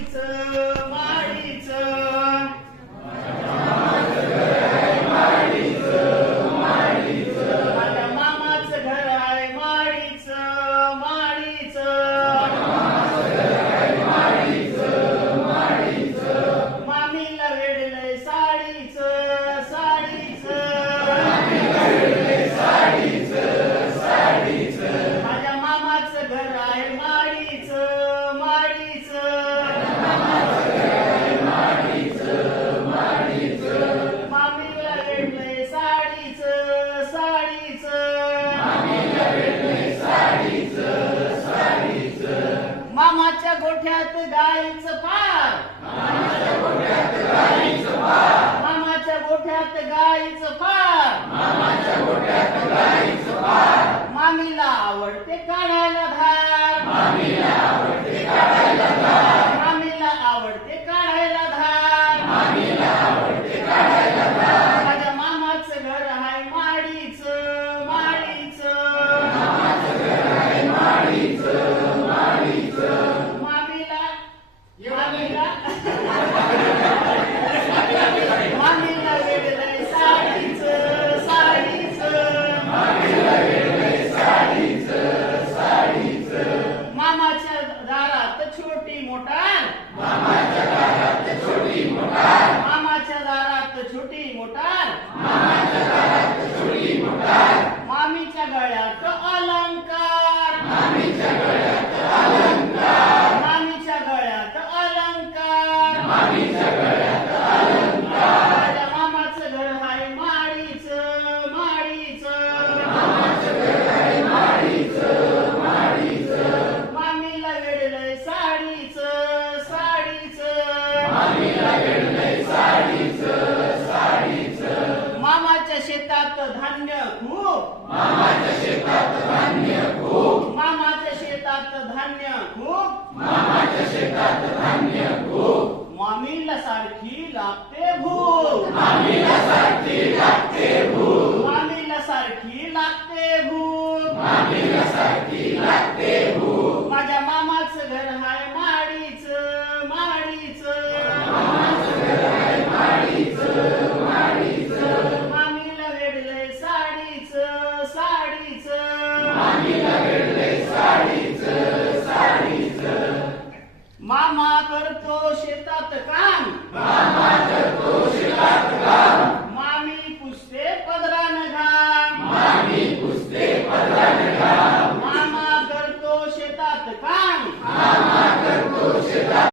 माडीच माडीच माझ्या मामाचं घर आहे माडीच माडीच मामीला वेडलंय साडीच साडीच माझ्या मामाचं घर आहे माडीच माडीच मामीला वेडलंय साडीच साडीच मामाच्या गोठ्यात गाईचं फार मामाच्या गोठ्यात गाईचं फार मामीला आवडते काढायला धार मामीला आवडते काढायला धार माझ्या मामाचं घर आहे माडीच माडीच मामीला मामीला वेडलंय साडीच साडीच मामाच्या दारात छोटी मोटार मामाच्या दारात छोटी मोटार मामीच्या गळ्यात अलंकार मामीच्या गळ्यात अलंकार माझ्या मामाचं घर आहे माडीच माडीच मामीला वेडलंय साडीच साडीच मामाच्या शेतात धान्य खूप मामाच्या शेतात धान्य खूप मामीला सारखी लागते भूक मामीला सारखी लागते भूक माझ्या मामाचं घर आहे माडीच माडीच मामीला वेडलंय साडीच साडीच मामा करतो शेतात काम